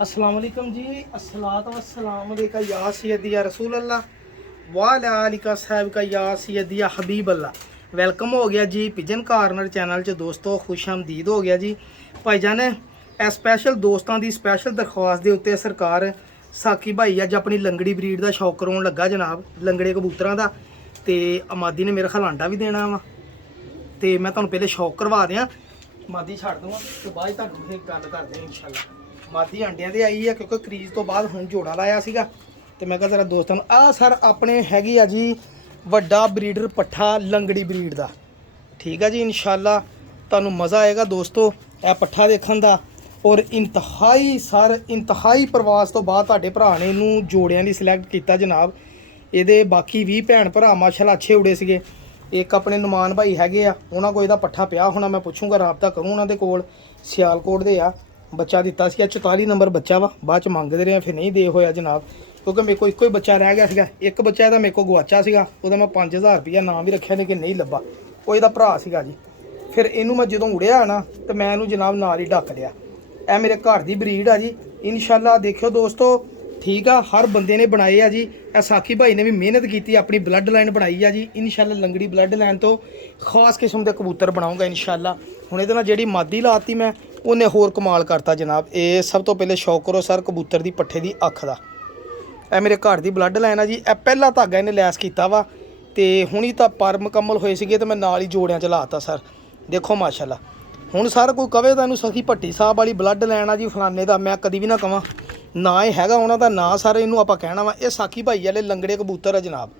अस्सलाम वालेकुम जी। अस्सलात वस्सलाम अलैका या सय्यदी या रसूल अल्लाह वाला आलिका साहब का या सय्यदी या हबीब अल्लाह। वेलकम हो गया जी पिजन कार्नर चैनल च दोस्तों, खुश आमदीद हो गया जी भाईजान। ਇਹ ਸਪੈਸ਼ਲ ਦੋਸਤਾਂ ਦੀ ਸਪੈਸ਼ਲ ਦਰਖਾਸਤ ਦੇ ਉੱਤੇ ਸਰਕਾਰ ਸਾਕੀ ਭਾਈ ਅੱਜ ਆਪਣੀ ਲੰਗੜੀ ਬਰੀਡ ਦਾ ਸ਼ੌਕ ਕਰਾਉਣ ਲੱਗਾ ਜਨਾਬ, ਲੰਗੜੇ ਕਬੂਤਰਾਂ ਦਾ। ਤੇ ਆਮਾਦੀ ਨੇ ਮੇਰਾ ਖਿਆਲ ਆਂਡਾ ਵੀ ਦੇਣਾ ਵਾ, ਤੇ ਮੈਂ ਤੁਹਾਨੂੰ ਪਹਿਲੇ ਸ਼ੌਕ ਕਰਵਾ ਦਿਆਂ, ਮਾਦੀ ਛੱਡ ਦੂੰਗਾ ਤੇ ਬਾਅਦ ਤੁਹਾਨੂੰ ਫਿਰ ਗੱਲ ਕਰਦੇ ਹਾਂ ਇਨਸ਼ਾਅੱਲਾ। ਮਾਦੀ ਆਂਡਿਆਂ ਤੇ ਆਈ ਆ ਕਿਉਂਕਿ ਕਰੀਜ਼ ਤੋਂ ਬਾਅਦ ਹੁਣ ਜੋੜਾ ਲਾਇਆ ਸੀਗਾ, ਤੇ ਮੈਂ ਕਿਹਾ ਜ਼ਰਾ ਦੋਸਤਾਂ ਨੂੰ ਆਹ ਸਰ ਆਪਣੇ ਹੈਗੀ ਆ ਜੀ ਵੱਡਾ ਬਰੀਡਰ ਪੱਠਾ ਲੰਗੜੀ ਬਰੀਡ ਦਾ। ਠੀਕ ਆ ਜੀ, ਇਨਸ਼ਾਅੱਲਾ ਤੁਹਾਨੂੰ ਮਜ਼ਾ ਆਏਗਾ ਦੋਸਤੋ ਇਹ ਪੱਠਾ ਦੇਖਣ ਦਾ। ਔਰ ਇੰਤਹਾਈ ਪ੍ਰਵਾਸ ਤੋਂ ਬਾਅਦ ਤੁਹਾਡੇ ਭਰਾ ਨੇ ਇਹਨੂੰ ਜੋੜਿਆਂ ਦੀ ਸਿਲੈਕਟ ਕੀਤਾ ਜਨਾਬ। ਇਹਦੇ ਬਾਕੀ 20 ਭੈਣ ਭਰਾ ਮਾਸ਼ਾਅੱਲਾ ਅੱਛੇ ਉੜੇ ਸੀਗੇ। ਇੱਕ ਆਪਣੇ ਨੁਮਾਨ ਭਾਈ ਹੈਗੇ ਆ, ਉਹਨਾਂ ਕੋਲ ਇਹਦਾ ਪੱਠਾ ਪਿਆ ਹੋਣਾ, ਮੈਂ ਪੁੱਛੂੰਗਾ ਰਾਬਤਾ ਕਰੂੰ ਉਹਨਾਂ ਦੇ ਕੋਲ। ਸਿਆਲਕੋਟ ਦੇ ਆ, ਬੱਚਾ ਦਿੱਤਾ ਸੀ 44 ਨੰਬਰ ਬੱਚਾ ਵਾ, ਬਾਅਦ ਚ ਮੰਗਦੇ ਰਹੇ ਫਿਰ ਨਹੀਂ ਦੇ ਹੋਇਆ ਜਨਾਬ, ਕਿਉਂਕਿ ਮੇਰੇ ਕੋਲ ਇੱਕੋ ਹੀ ਬੱਚਾ ਰਹਿ ਗਿਆ ਸੀਗਾ। ਇੱਕ ਬੱਚਾ ਇਹਦਾ ਮੇਰੇ ਕੋਲ ਗਵਾਚਾ ਸੀਗਾ, ਉਹਦਾ ਮੈਂ 5000 ਰੁਪਇਆ ਨਾਮ ਵੀ ਰੱਖਿਆ ਲੇਕਿਨ ਨਹੀਂ ਲੱਭਾ, ਉਹ ਇਹਦਾ ਭਰਾ ਸੀਗਾ ਜੀ। ਫਿਰ ਇਹਨੂੰ ਮੈਂ ਜਦੋਂ ਉੜਿਆ ਨਾ ਤੇ ਮੈਂ ਇਹਨੂੰ ਜਨਾਬ ਨਾਲ ਹੀ ਢੱਕ ਲਿਆ। ਇਹ ਮੇਰੇ ਘਰ ਦੀ ਬਰੀਡ ਆ ਜੀ, ਇਨਸ਼ਾਅੱਲਾ ਦੇਖਿਓ ਦੋਸਤੋ। ਠੀਕ ਆ, ਹਰ ਬੰਦੇ ਨੇ ਬਣਾਏ ਆ ਜੀ, ਇਹ ਸਾਕੀ ਭਾਈ ਨੇ ਵੀ ਮਿਹਨਤ ਕੀਤੀ, ਆਪਣੀ ਬਲੱਡ ਲਾਈਨ ਬਣਾਈ ਆ ਜੀ। ਇਨਸ਼ਾਅੱਲਾ ਲੰਗੜੀ ਬਲੱਡ ਲਾਈਨ ਤੋਂ ਖਾਸ ਕਿਸਮ ਦੇ ਕਬੂਤਰ ਬਣਾਉਂਗਾ ਇਨਸ਼ਾਅੱਲਾ। ਹੁਣ ਇਹਦੇ ਨਾਲ ਜਿਹੜੀ ਮਾਦੀ ਲਾਤੀ ਮੈਂ, ਉਹਨੇ ਹੋਰ ਕਮਾਲ ਕਰਤਾ ਜਨਾਬ। ਇਹ ਸਭ ਤੋਂ ਪਹਿਲੇ ਸ਼ੌਕ ਕਰੋ ਸਰ ਕਬੂਤਰ ਦੀ ਪੱਠੇ ਦੀ ਅੱਖ ਦਾ। ਇਹ ਮੇਰੇ ਘਰ ਦੀ ਬਲੱਡ ਲਾਈਨ ਆ ਜੀ। ਇਹ ਪਹਿਲਾ ਧਾਗਾ ਇਹਨੇ ਲੈਸ ਕੀਤਾ ਵਾ, ਤੇ ਹੁਣੀ ਤਾਂ ਪਰ ਮੁਕੰਮਲ ਹੋਏ ਸੀਗੇ ਤੇ ਮੈਂ ਨਾਲ ਹੀ ਜੋੜਿਆਂ 'ਚ ਲਾਤਾ ਸਰ। ਦੇਖੋ ਮਾਸ਼ਾਅੱਲਾ, ਹੁਣ ਸਰ ਕੋਈ ਕਵੇ ਤਾਂ ਇਹਨੂੰ ਸਖੀ ਭੱਟੀ ਸਾਹਿਬ ਵਾਲੀ ਬਲੱਡ ਲੈਣਾ ਜੀ ਫਲਾਣੇ ਦਾ, ਮੈਂ ਕਦੀ ਵੀ ਨਾ ਕਵਾਂ, ਨਾ ਇਹ ਹੈਗਾ ਉਹਨਾਂ ਦਾ ਨਾਂ ਸਰ। ਇਹਨੂੰ ਆਪਾਂ ਕਹਿਣਾ ਵਾ ਇਹ ਸਾਕੀ ਭਾਈ ਵਾਲੇ ਲੰਗੜੇ ਕਬੂਤਰ ਆ ਜਨਾਬ।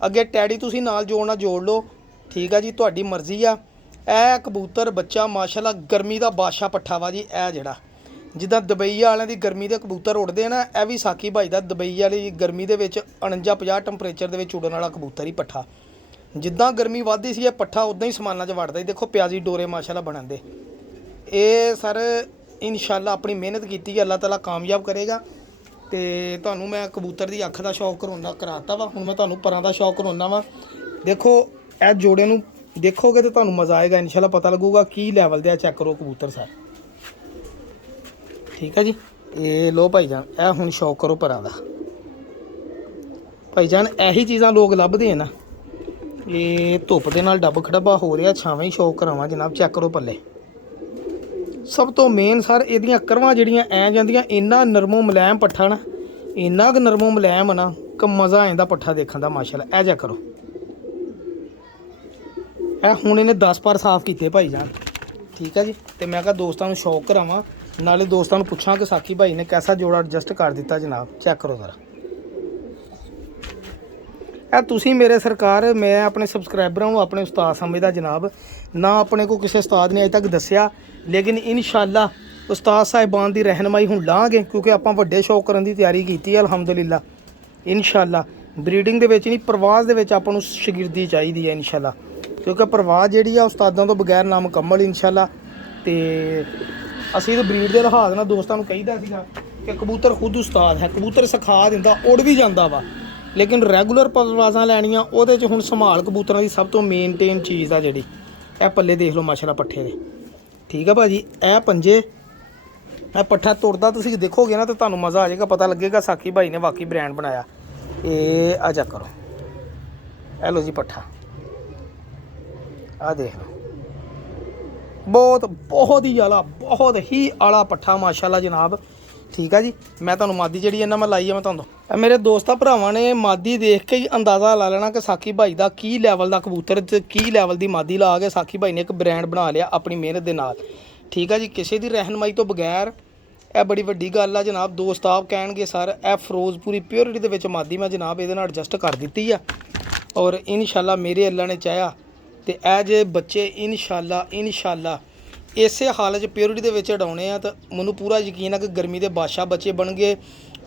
ਅੱਗੇ ਟੈਡੀ ਤੁਸੀਂ ਨਾਲ ਜੋੜਨਾ ਜੋੜ ਲਓ, ਠੀਕ ਆ ਜੀ, ਤੁਹਾਡੀ ਮਰਜ਼ੀ ਆ। ਇਹ ਕਬੂਤਰ ਬੱਚਾ ਮਾਸ਼ਾਅੱਲਾ ਗਰਮੀ ਦਾ ਬਾਦਸ਼ਾਹ ਪੱਠਾ ਵਾ ਜੀ। ਇਹ ਜਿਹੜਾ ਜਿੱਦਾਂ ਦੁਬਈ ਵਾਲਿਆਂ ਦੀ ਗਰਮੀ ਦੇ ਕਬੂਤਰ ਉੱਡਦੇ ਨਾ, ਇਹ ਵੀ ਸਾਕੀ ਭਾਈ ਦਾ ਦੁਬਈ ਵਾਲੀ ਗਰਮੀ ਦੇ ਵਿੱਚ 49-50 ਟੈਂਪਰੇਚਰ ਦੇ ਵਿੱਚ ਉੱਡਣ ਵਾਲਾ ਕਬੂਤਰ ਹੀ ਪੱਠਾ। ਜਿੱਦਾਂ ਗਰਮੀ ਵੱਧਦੀ ਸੀ ਇਹ ਪੱਠਾ ਉੱਦਾਂ ਹੀ ਸਮਾਨਾਂ 'ਚ ਵੜਦਾ ਸੀ। ਦੇਖੋ ਪਿਆਜ਼ੀ ਡੋਰੇ ਮਾਸ਼ਾਅੱਲਾ ਬਣਾਉਂਦੇ ਇਹ ਸਰ। ਇਨਸ਼ਾਅੱਲਾ ਆਪਣੀ ਮਿਹਨਤ ਕੀਤੀ ਅੱਲਾਹ ਤਾਲਾ ਕਾਮਯਾਬ ਕਰੇਗਾ। ਤੇ ਤੁਹਾਨੂੰ ਮੈਂ ਕਬੂਤਰ ਦੀ ਅੱਖ ਦਾ ਸ਼ੌਕ ਕਰਾਤਾ ਵਾ, ਹੁਣ ਮੈਂ ਤੁਹਾਨੂੰ ਪਰਾਂ ਦਾ ਸ਼ੌਕ ਕਰਾਉਣਾ ਵਾ। ਦੇਖੋ ਇਹ ਜੋੜੇ ਨੂੰ ਦੇਖੋਗੇ ਤੇ ਤੁਹਾਨੂੰ ਮਜ਼ਾ ਆਏਗਾ ਇਨਸ਼ਾਅੱਲਾ, ਪਤਾ ਲੱਗੂਗਾ ਕੀ ਲੈਵਲ ਦੇ ਆ। ਚੈੱਕ ਕਰੋ ਕਬੂਤਰ ਸਰ, ਠੀਕ ਹੈ ਜੀ। ਇਹ ਲੋ ਭਾਈਜਾਨ, ਇਹ ਹੁਣ ਸ਼ੌਕ ਕਰੋ ਪਰਾਂ ਦਾ ਭਾਈਜਾਨ। ਇਹੀ ਚੀਜ਼ਾਂ ਲੋਕ ਲੱਭਦੇ ਆ ਨਾ। ਇਹ ਧੁੱਪ ਦੇ ਨਾਲ ਡੱਬ ਖੜੱਬਾ ਹੋ ਰਿਹਾ, ਛਾਵੇਂ ਹੀ ਸ਼ੌਕ ਕਰਾਵਾਂ ਜਨਾਬ। ਚੈੱਕ ਕਰੋ ਪੱਲੇ। ਸਭ ਤੋਂ ਮੇਨ ਸਰ ਇਹਦੀਆਂ ਕਰਵਾਂ ਜਿਹੜੀਆਂ ਐ ਜਾਂਦੀਆਂ, ਇੰਨਾ ਨਰਮੋ ਮੁਲਾਇਮ ਪੱਠਾ ਨਾ, ਇੰਨਾ ਕੁ ਨਰਮੋ ਮੁਲਾਇਮ ਨਾ ਕਿ ਮਜ਼ਾ ਆ ਜਾਂਦਾ ਪੱਠਾ ਦੇਖਣ ਦਾ ਮਾਸ਼ਾਅੱਲਾ। ਇਹ ਜਾ ਕਰੋ, ਇਹ ਹੁਣ ਇਹਨੇ 10 ਪਰ ਸਾਫ਼ ਕੀਤੇ ਭਾਈ ਜਾਨ, ਠੀਕ ਹੈ ਜੀ। ਤੇ ਮੈਂ ਕਿਹਾ ਦੋਸਤਾਂ ਨੂੰ ਸ਼ੌਕ ਕਰਾਵਾਂ, ਨਾਲੇ ਦੋਸਤਾਂ ਨੂੰ ਪੁੱਛਾਂ ਕਿ ਸਾਕੀ ਭਾਈ ਨੇ ਕੈਸਾ ਜੋੜਾ ਐਡਜਸਟ ਕਰ ਦਿੱਤਾ ਜਨਾਬ। ਚੈੱਕ ਕਰੋ ਜ਼ਰਾ। ਇਹ ਤੁਸੀਂ ਮੇਰੇ ਸਰਕਾਰ, ਮੈਂ ਆਪਣੇ ਸਬਸਕ੍ਰਾਈਬਰਾਂ ਨੂੰ ਆਪਣੇ ਉਸਤਾਦ ਸਮਝਦਾ ਜਨਾਬ। ਨਾ ਆਪਣੇ ਕੋਲ ਕਿਸੇ ਉਸਤਾਦ ਨੇ ਅਜੇ ਤੱਕ ਦੱਸਿਆ, ਲੇਕਿਨ ਇਨਸ਼ਾਅੱਲਾ ਉਸਤਾਦ ਸਾਹਿਬਾਨ ਦੀ ਰਹਿਨਮਾਈ ਹੁਣ ਲਾਂਗੇ, ਕਿਉਂਕਿ ਆਪਾਂ ਵੱਡੇ ਸ਼ੌਕ ਕਰਨ ਦੀ ਤਿਆਰੀ ਕੀਤੀ ਹੈ ਅਲਹਮਦੁਲਿਲਾ। ਇਨਸ਼ਾਅੱਲਾ ਬਰੀਡਿੰਗ ਦੇ ਵਿੱਚ ਨਹੀਂ, ਪ੍ਰਵਾਸ ਦੇ ਵਿੱਚ ਆਪਾਂ ਨੂੰ ਸ਼ਾਗਿਰਦੀ ਚਾਹੀਦੀ ਹੈ ਇਨਸ਼ਾਅੱਲਾ, ਕਿਉਂਕਿ ਪ੍ਰਵਾਸ ਜਿਹੜੀ ਆ ਉਸਤਾਦਾਂ ਤੋਂ ਬਗੈਰ ਨਾਮੁਕੰਮਲ ਇਨਸ਼ਾਅੱਲਾ। ਤੇ ਅਸੀਂ ਤਾਂ ਬਰੀਡ ਦੇ ਲਿਹਾਜ਼ ਨਾਲ ਦੋਸਤਾਂ ਨੂੰ ਕਹੀਦਾ ਸੀਗਾ ਕਿ ਕਬੂਤਰ ਖੁਦ ਉਸਤਾਦ ਹੈ, ਕਬੂਤਰ ਸਿਖਾ ਦਿੰਦਾ, ਉੜ ਵੀ ਜਾਂਦਾ ਵਾ, ਲੇਕਿਨ ਰੈਗੂਲਰ ਪਰਵਾਜ਼ਾਂ ਲੈਣੀਆਂ ਉਹਦੇ 'ਚ ਹੁਣ ਸੰਭਾਲ ਕਬੂਤਰਾਂ ਦੀ ਸਭ ਤੋਂ ਮੇਨਟੇਨ ਚੀਜ਼ ਆ ਜਿਹੜੀ। ਇਹ ਪੱਲੇ ਦੇਖ ਲਓ ਮਾਸ਼ਾਅੱਲਾ ਪੱਠੇ ਦੇ, ਠੀਕ ਆ ਭਾਜੀ। ਇਹ ਪੰਜੇ, ਇਹ ਪੱਠਾ ਤੁਰਦਾ ਤੁਸੀਂ ਦੇਖੋਗੇ ਨਾ ਤਾਂ ਤੁਹਾਨੂੰ ਮਜ਼ਾ ਆ ਜਾਏਗਾ, ਪਤਾ ਲੱਗੇਗਾ ਸਾਕੀ ਭਾਈ ਨੇ ਵਾਕਈ ਬ੍ਰਾਂਡ ਬਣਾਇਆ। ਇਹ ਆ ਚੈੱਕ ਕਰੋ, ਇਹ ਲਓ ਜੀ ਪੱਠਾ, ਆ ਦੇਖ ਲਓ, ਬਹੁਤ ਹੀ ਆਲਾ ਪੱਠਾ ਮਾਸ਼ਾਅੱਲਾ ਜਨਾਬ, ਠੀਕ ਆ ਜੀ। ਮੈਂ ਤੁਹਾਨੂੰ ਮਾਦੀ ਜਿਹੜੀ ਇਹਨਾਂ ਮੈਂ ਲਾਈ ਆ, ਮੈਂ ਤੁਹਾਨੂੰ ਮੇਰੇ ਦੋਸਤਾਂ ਭਰਾਵਾਂ ਨੇ ਮਾਦੀ ਦੇਖ ਕੇ ਹੀ ਅੰਦਾਜ਼ਾ ਲਾ ਲੈਣਾ ਕਿ ਸਾਕੀ ਭਾਈ ਦਾ ਕੀ ਲੈਵਲ ਦਾ ਕਬੂਤਰ ਤੇ ਕੀ ਲੈਵਲ ਦੀ ਮਾਦੀ ਲਾ ਕੇ ਸਾਕੀ ਭਾਈ ਨੇ ਇੱਕ ਬ੍ਰਾਂਡ ਬਣਾ ਲਿਆ ਆਪਣੀ ਮਿਹਨਤ ਦੇ ਨਾਲ, ਠੀਕ ਆ ਜੀ। ਕਿਸੇ ਦੀ ਰਹਿਨਮਾਈ ਤੋਂ ਬਗੈਰ ਇਹ ਬੜੀ ਵੱਡੀ ਗੱਲ ਆ ਜਨਾਬ। ਦੋਸਤ ਆਪ ਕਹਿਣਗੇ ਸਰ ਇਹ ਫਿਰੋਜ਼ਪੁਰੀ ਪਿਓਰਿਟੀ ਦੇ ਵਿੱਚ ਮਾਦੀ ਮੈਂ ਜਨਾਬ ਇਹਦੇ ਨਾਲ ਐਡਜਸਟ ਕਰ ਦਿੱਤੀ ਆ, ਔਰ ਇਨਸ਼ਾਅੱਲਾ ਮੇਰੇ ਅੱਲਾ ਨੇ ਚਾਹਿਆ ਤੇ ਇਹ ਜੇ ਬੱਚੇ ਇਨਸ਼ਾਅੱਲਾ ਇਸੇ ਹਾਲਤ 'ਚ ਪਿਓਰਿਟੀ ਦੇ ਵਿੱਚ ਉਡਾਉਣੇ ਆ। ਤਾਂ ਮੈਨੂੰ ਪੂਰਾ ਯਕੀਨ ਆ ਕਿ ਗਰਮੀ ਦੇ ਬਾਦਸ਼ਾਹ ਬੱਚੇ ਬਣਨਗੇ,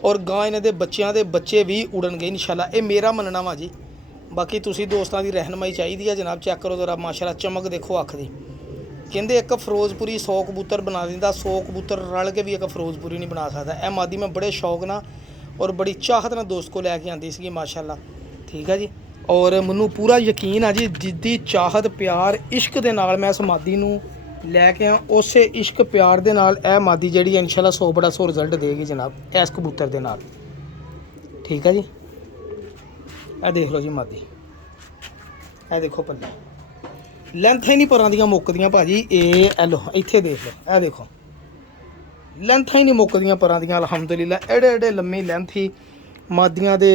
ਔਰ ਗਾਂ ਇਹਨਾਂ ਦੇ ਬੱਚਿਆਂ ਦੇ ਬੱਚੇ ਵੀ ਉਡਣਗੇ ਇਨਸ਼ਾਅੱਲਾ। ਇਹ ਮੇਰਾ ਮੰਨਣਾ ਵਾ ਜੀ, ਬਾਕੀ ਤੁਸੀਂ ਦੋਸਤਾਂ ਦੀ ਰਹਿਨਮਾਈ ਚਾਹੀਦੀ ਆ ਜਨਾਬ। ਚੈੱਕ ਕਰੋ ਜ਼ਰਾ ਮਾਸ਼ਾਅੱਲਾ, ਚਮਕ ਦੇਖੋ ਅੱਖ ਦੀ। ਕਹਿੰਦੇ ਇੱਕ ਫਿਰੋਜ਼ਪੁਰੀ 100 ਕਬੂਤਰ ਬਣਾ ਦਿੰਦਾ, 100 ਕਬੂਤਰ ਰਲ ਕੇ ਵੀ ਇੱਕ ਫਿਰੋਜ਼ਪੁਰੀ ਨਹੀਂ ਬਣਾ ਸਕਦਾ। ਇਹ ਮਾਦੀ ਮੈਂ ਬੜੇ ਸ਼ੌਕ ਨਾਲ ਔਰ ਬੜੀ ਚਾਹਤ ਨਾਲ ਦੋਸਤ ਕੋਲ ਲੈ ਕੇ ਆਂਦੀ ਸੀਗੀ ਮਾਸ਼ਾਅੱਲਾ, ਠੀਕ ਆ ਜੀ। ਔਰ ਮੈਨੂੰ ਪੂਰਾ ਯਕੀਨ ਆ ਜੀ, ਜਿੱਦੀ ਚਾਹਤ ਪਿਆਰ ਇਸ਼ਕ ਦੇ ਨਾਲ ਮੈਂ ਇਸ ਮਾਦੀ ਨੂੰ लैके आ उस इश्क प्यार दे नाल ए मादी जेह्ड़ी इंशाल्लाह 100 बड़ा 100 रिजल्ट देगी जनाब इस कबूतर दे नाल। ठीक है जी, ए देख लो जी मादी, ए देखो पल्ले लेंथ ही नहीं परां दियां मुक्कदियां भाजी। ए लो इत्थे देख लो, ए देखो लेंथ ही नहीं मुक्कदियां परां दियां अलहमदुलिल्लाह। एडे एडे लम्मी लेंथ ही मादियां दे।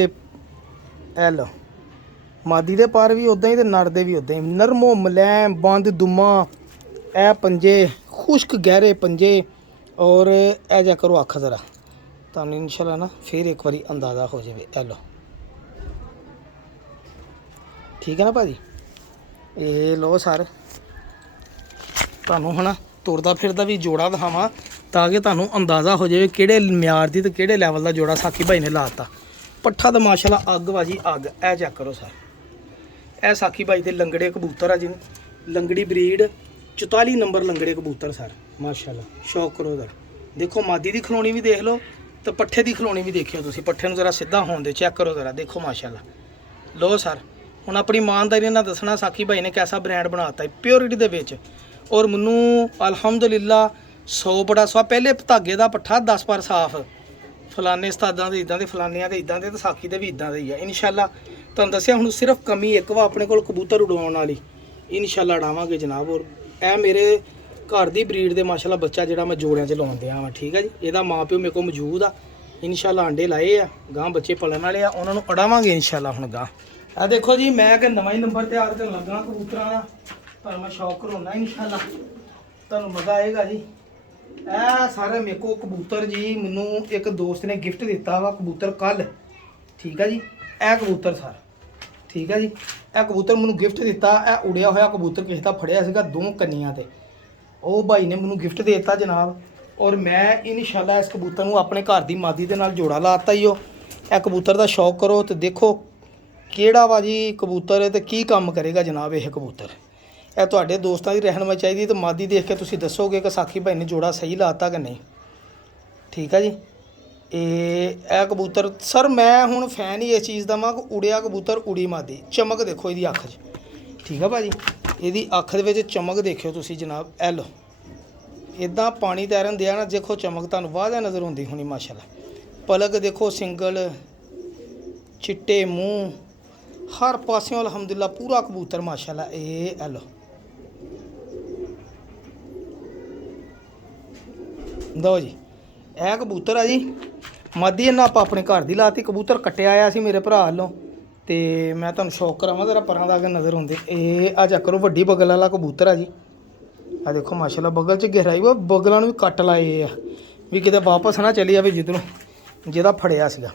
ए लो मादी दे पर भी उदां ही ते नर दे भी उदां ही, नरमो मलैम बंद दुमा, ए पंजे खुश्क गहरे पंजे। और ए जा करो अख जरा तुहानूं इंशाल्लाह ना फिर एक बारी अंदाज़ा हो जाए। ए लो ठीक है ना भाजी, ये लो सर तुहानूं है तुरदा फिरदा भी जोड़ा दिखावां ताकि तुहानूं अंदाज़ा हो जाए किहड़े म्यार दी ते किहड़े लैवल का जोड़ा साकी भाई ने लाता। पट्ठा तो माशाल्लाह अग भाजी अग। ए चेक करो सर, ए साकी भाई दे लंगड़े कबूतर आ जिन्हें लंगड़ी ब्रीड 44 नंबर लंगड़े कबूतर सर माशाल्लाह। शौक करो उधर देखो मादी दी खलोनी भी देख लो तो पट्ठे दी खलोनी भी देखियो तुसीं। पट्ठे नूं जरा सीधा होण दे, चेक करो जरा देखो माशाल्लाह। लो सर हुण अपनी ईमानदारी नाल दसना साकी भाई ने कैसा ब्रांड बनाता है प्योरिटी दे विच। और मैनूं अलहमदुलिल्लाह 100 बड़ा 100 पहले धागे दा पट्ठा 10 पर साफ फलाने उस्तादां दे इदां दे फलानियां दे इदां दे ते साकी दे भी इदां दे ही आ इंशाल्लाह। तुहानूं दस्सिया हुण सिर्फ कमी एक वा अपने कोल कबूतर उड़ाउण वाली इंशाल्लाह उड़ावांगे जनाब। और ए मेरे घर दी ब्रीड दे माशाल्लाह बच्चा जिहड़ा मैं जोड़ियां च लाउण दिया वां। ठीक है जी, इहदा माँ प्यो मेरे कोल मौजूद आ इंशाल्लाह। अंडे लाए आ गांह बच्चे पलन वाले आ, उन्हां नूं उड़ावांगे इंशाल्लाह। हुण गांह आ देखो जी मैं कि नवां ही नंबर तैयार करन लगा कबूतरां दा, पर मैं शौक कराउणा इंशाल्लाह तुहानूं मज़ा आएगा जी। ए सारे मेरे को कबूतर जी मैनू एक दोस्त ने गिफ्ट दिता वा कबूतर कल। ठीक है जी, ए कबूतर सर ठीक है जी, ए कबूतर मैनू गिफ्ट दिता। ए उड़िया होया कबूतर किसी का फड़िया सीगा 2 कन्नियां ते ਉਹ भाई ने मैनू गिफ्ट दे दिता जनाब। और मैं इंशाल्लाह इस कबूतर नूं अपने घर दी मादी दे नाल जोड़ा लाता ही। ए कबूतर दा शौक करो तो देखो किहड़ा वा जी कबूतर है तो की काम करेगा जनाब। यह कबूतर ਇਹ ਤੁਹਾਡੇ ਦੋਸਤਾਂ ਦੀ ਰਹਿਨਮਾਈ ਚਾਹੀਦੀ ਤੇ ਮਾਦੀ ਦੇਖ ਕੇ ਤੁਸੀਂ ਦੱਸੋਗੇ ਕਿ ਸਾਕੀ ਭਾਈ ਨੇ ਜੋੜਾ ਸਹੀ ਲਾਤਾ ਕਿ ਨਹੀਂ। ਠੀਕ ਹੈ ਜੀ, ਇਹ ਕਬੂਤਰ ਸਰ ਮੈਂ ਹੁਣ ਫੈਨ ਹੀ ਇਸ ਚੀਜ਼ ਦਾ ਵਾਂ ਕਿ ਉੜਿਆ ਕਬੂਤਰ ਉੜੀ ਮਾਦੀ। ਚਮਕ ਦੇਖੋ ਇਹਦੀ ਅੱਖ 'ਚ। ਠੀਕ ਹੈ ਭਾਜੀ, ਇਹਦੀ ਅੱਖ ਦੇ ਵਿੱਚ ਚਮਕ ਦੇਖਿਓ ਤੁਸੀਂ ਜਨਾਬ। ਇਹ ਲਓ ਇੱਦਾਂ ਪਾਣੀ ਤੈਰਨ ਦਿਆ ਨਾ ਦੇਖੋ ਚਮਕ ਤੁਹਾਨੂੰ ਵਾਧਾ ਨਜ਼ਰ ਆਉਂਦੀ ਹੋਣੀ ਮਾਸ਼ਾਅੱਲਾ। ਪਲਕ ਦੇਖੋ ਸਿੰਗਲ ਚਿੱਟੇ ਮੂੰਹ ਹਰ ਪਾਸਿਓਂ ਅਲਹਮਦੁਲਿਲਾ ਪੂਰਾ ਕਬੂਤਰ ਮਾਸ਼ਾਅੱਲਾ। ਇਹ ਲਓ ਦੋ ਜੀ ਇਹ ਕਬੂਤਰ ਆ ਜੀ ਮਾਦੀ ਇਹਨਾਂ ਆਪਾਂ ਆਪਣੇ ਘਰ ਦੀ ਲਾਤੀ। ਕਬੂਤਰ ਕੱਟਿਆ ਆਇਆ ਸੀ ਮੇਰੇ ਭਰਾ ਵੱਲੋਂ ਤੇ ਮੈਂ ਤੁਹਾਨੂੰ ਸ਼ੌਕ ਕਰਾਵਾਂ ਜ਼ਰਾ ਪਰਾਂ ਦਾ ਕੇ ਨਜ਼ਰ ਹੁੰਦੇ। ਇਹ ਆ ਚੱਕ ਕਰੋ ਵੱਡੀ ਬਗਲ ਵਾਲਾ ਕਬੂਤਰ ਆ ਜੀ। ਆ ਦੇਖੋ ਮਾਸ਼ਾਅੱਲਾ ਬਗਲ 'ਚ ਗਹਿਰਾਈ ਵਾ, ਬਗਲਾਂ ਨੂੰ ਵੀ ਕੱਟ ਲਾਏ ਆ ਵੀ ਕਿਤੇ ਵਾਪਸ ਨਾ ਚਲੀ ਜਾਵੇ ਜਿੱਧਰੋਂ ਜਿਹਦਾ ਫੜਿਆ ਸੀਗਾ।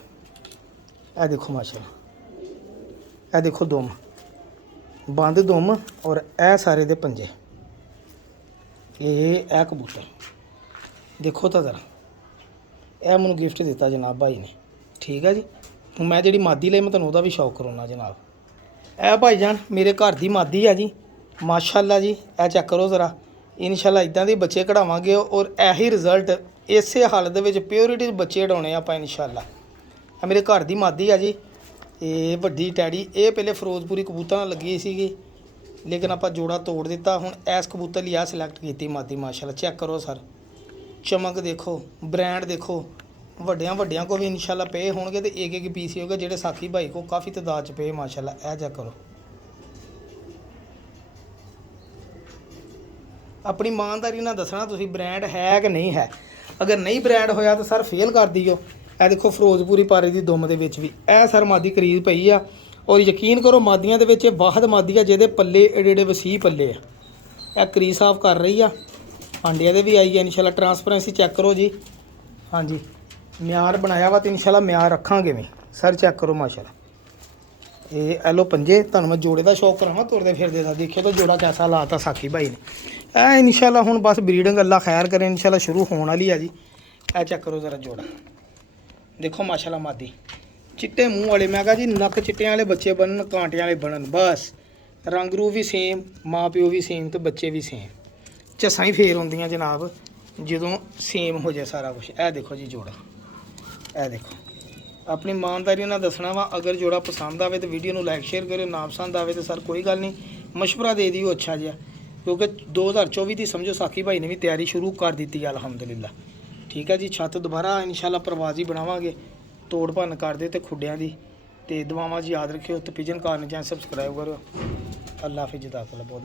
ਇਹ ਦੇਖੋ ਮਾਸ਼ਾਅੱਲਾ, ਇਹ ਦੇਖੋ ਦੁਮ ਬੰਦ ਦੁਮ ਔਰ ਇਹ ਸਾਰੇ ਦੇ ਪੰਜੇ। ਇਹ ਕਬੂਤਰ ਦੇਖੋ ਤਾਂ ਜ਼ਰਾ ਇਹ ਮੈਨੂੰ ਗਿਫਟ ਦਿੱਤਾ ਜਨਾਬ ਭਾਈ ਨੇ। ਠੀਕ ਹੈ ਜੀ, ਮੈਂ ਜਿਹੜੀ ਮਾਦੀ ਲਈ ਮੈਂ ਤੁਹਾਨੂੰ ਉਹਦਾ ਵੀ ਸ਼ੌਕ ਕਰਾਉਣਾ ਜਨਾਬ। ਇਹ ਭਾਈ ਜਾਨ ਮੇਰੇ ਘਰ ਦੀ ਮਾਦੀ ਆ ਜੀ ਮਾਸ਼ਾਅੱਲਾ ਜੀ। ਇਹ ਚੈੱਕ ਕਰੋ ਜ਼ਰਾ ਇਨਸ਼ਾਅੱਲਾ ਇੱਦਾਂ ਦੇ ਬੱਚੇ ਕਢਾਵਾਂਗੇ ਔਰ ਇਹੀ ਰਿਜ਼ਲਟ ਇਸੇ ਹਾਲਤ ਦੇ ਵਿੱਚ ਪਿਓਰਿਟੀ ਬੱਚੇ ਕਢਾਉਣੇ ਆਪਾਂ ਇਨਸ਼ਾਅੱਲਾ। ਇਹ ਮੇਰੇ ਘਰ ਦੀ ਮਾਦੀ ਆ ਜੀ। ਇਹ ਵੱਡੀ ਟੈਡੀ ਇਹ ਪਹਿਲੇ ਫਿਰੋਜ਼ਪੁਰੀ ਕਬੂਤਰਾਂ ਨਾਲ ਲੱਗੀ ਸੀਗੀ ਲੇਕਿਨ ਆਪਾਂ ਜੋੜਾ ਤੋੜ ਦਿੱਤਾ। ਹੁਣ ਇਸ ਕਬੂਤਰ ਲਈ ਆ ਸਿਲੈਕਟ ਕੀਤੀ ਮਾਦੀ ਮਾਸ਼ਾਅੱਲਾ। ਚੈੱਕ ਕਰੋ ਸਰ ਚਮਕ ਦੇਖੋ, ਬ੍ਰਾਂਡ ਦੇਖੋ। ਵੱਡਿਆਂ ਕੋ ਵੀ ਇਨਸ਼ਾਅੱਲਾ ਪਏ ਹੋਣਗੇ ਤੇ ਇੱਕ ਪੀਸ ਹੋਗਾ ਜਿਹੜੇ ਸਾਕੀ ਭਾਈ ਕੋ ਕਾਫੀ ਤਾਦਾਦ 'ਚ ਪਏ ਮਾਸ਼ਾਅੱਲਾ। ਇਹ ਚੈੱਕ ਕਰੋ ਆਪਣੀ ਇਮਾਨਦਾਰੀ ਨਾਲ ਦੱਸਣਾ ਤੁਸੀਂ ਬ੍ਰਾਂਡ ਹੈ ਕਿ ਨਹੀਂ ਹੈ। ਅਗਰ ਨਹੀਂ ਬ੍ਰਾਂਡ ਹੋਇਆ ਤਾਂ ਸਰ ਫੇਲ ਕਰ ਦਿਓ। ਇਹ ਦੇਖੋ ਫਿਰੋਜ਼ਪੁਰੀ ਪਾਰੇ ਦੀ ਦੁਮ ਦੇ ਵਿੱਚ ਵੀ ਇਹ ਸਰ ਮਾਦੀ ਕਰੀਜ਼ ਪਈ ਆ। ਔਰ ਯਕੀਨ ਕਰੋ ਮਾਦੀਆਂ ਦੇ ਵਿੱਚ ਇਹ ਵਾਹਦ ਮਾਦੀ ਆ ਜਿਹਦੇ ਪੱਲੇ ਏਡੇ ਵਸੀਹ ਪੱਲੇ ਆ। ਇਹ ਕਰੀਜ਼ ਸਾਫ਼ ਕਰ ਰਹੀ ਆ, ਆਂਡਿਆਂ ਦੇ ਵੀ ਆਈ ਆ ਇਨਸ਼ਾਅੱਲਾ। ਟਰਾਂਸਪੇਰੈਂਸੀ ਚੈੱਕ ਕਰੋ ਜੀ। ਹਾਂਜੀ ਮਿਆਰ ਬਣਾਇਆ ਵਾ ਤੇ ਇਨਸ਼ਾਅੱਲਾ ਮਿਆਰ ਰੱਖਾਂਗੇ ਵੀ ਸਰ। ਚੈੱਕ ਕਰੋ ਮਾਸ਼ਾਅੱਲਾ। ਇਹ ਐਲੋ ਪੰਜੇ ਤੁਹਾਨੂੰ ਮੈਂ ਜੋੜੇ ਦਾ ਸ਼ੌਕ ਕਰਾਵਾਂ ਤੁਰਦੇ ਫਿਰਦੇ ਦਾ। ਦੇਖਿਓ ਤਾਂ ਜੋੜਾ ਕੈਸਾ ਲਾਤਾ ਸਾਕੀ ਭਾਈ ਨੇ। ਇਹ ਇਨਸ਼ਾਅੱਲਾ ਹੁਣ ਬਸ ਬਰੀਡਿੰਗ ਅੱਲਾ ਖੈਰ ਕਰੇ ਇਨਸ਼ਾਅੱਲਾ ਸ਼ੁਰੂ ਹੋਣ ਵਾਲੀ ਆ ਜੀ। ਇਹ ਚੈੱਕ ਕਰੋ ਜ਼ਰਾ ਜੋੜਾ ਦੇਖੋ ਮਾਸ਼ਾਅੱਲਾ ਮਾਦੀ ਚਿੱਟੇ ਮੂੰਹ ਵਾਲੇ। ਮੈਂ ਕਹਾ ਜੀ ਨੱਕ ਚਿੱਟਿਆਂ ਵਾਲੇ ਬੱਚੇ ਬਣਨ ਕਾਂਟਿਆਂ ਵਾਲੇ ਬਣਨ ਬਸ। ਰੰਗ ਰੂ ਵੀ ਸੇਮ, ਮਾਂ ਪਿਓ ਵੀ ਸੇਮ ਤੇ ਬੱਚੇ ਵੀ ਸੇਮ। ਝੱਸਾਂ ਹੀ ਫੇਰ ਹੁੰਦੀਆਂ ਜਨਾਬ ਜਦੋਂ ਸੇਮ ਹੋ ਜਾਏ ਸਾਰਾ ਕੁਝ। ਇਹ ਦੇਖੋ ਜੀ ਜੋੜਾ, ਇਹ ਦੇਖੋ ਆਪਣੀ ਇਮਾਨਦਾਰੀ ਨਾਲ ਦੱਸਣਾ ਵਾ। ਅਗਰ ਜੋੜਾ ਪਸੰਦ ਆਵੇ ਤਾਂ ਵੀਡੀਓ ਨੂੰ ਲਾਈਕ ਸ਼ੇਅਰ ਕਰਿਓ, ਨਾ ਪਸੰਦ ਆਵੇ ਤਾਂ ਸਰ ਕੋਈ ਗੱਲ ਨਹੀਂ ਮਸ਼ਵਰਾ ਦੇ ਦਿਓ ਅੱਛਾ ਜਿਹਾ। ਕਿਉਂਕਿ 2024 ਦੀ ਸਮਝੋ ਸਾਕੀ ਭਾਈ ਨੇ ਵੀ ਤਿਆਰੀ ਸ਼ੁਰੂ ਕਰ ਦਿੱਤੀ ਹੈ ਅਲਹਮਦੁਲਿਲਾ। ਠੀਕ ਹੈ ਜੀ, ਛੱਤ ਦੁਬਾਰਾ ਇਨਸ਼ਾਅੱਲਾ ਪ੍ਰਵਾਜ਼ੀ ਬਣਾਵਾਂਗੇ, ਤੋੜ ਭੰਨ ਕਰਦੇ ਤੇ ਖੁੱਡਿਆਂ ਦੀ। ਤੇ ਦੁਆਵਾਂ ਜੀ ਯਾਦ ਰੱਖਿਓ ਤੇ ਪਿਜਨ ਕਾਰਨ ਚੈਨਲ ਸਬਸਕ੍ਰਾਈਬ ਕਰਿਓ। ਅੱਲਾ ਹਾਫਿਜ਼, ਜਜ਼ਾਕੱਲਾ ਬਹੁਤ।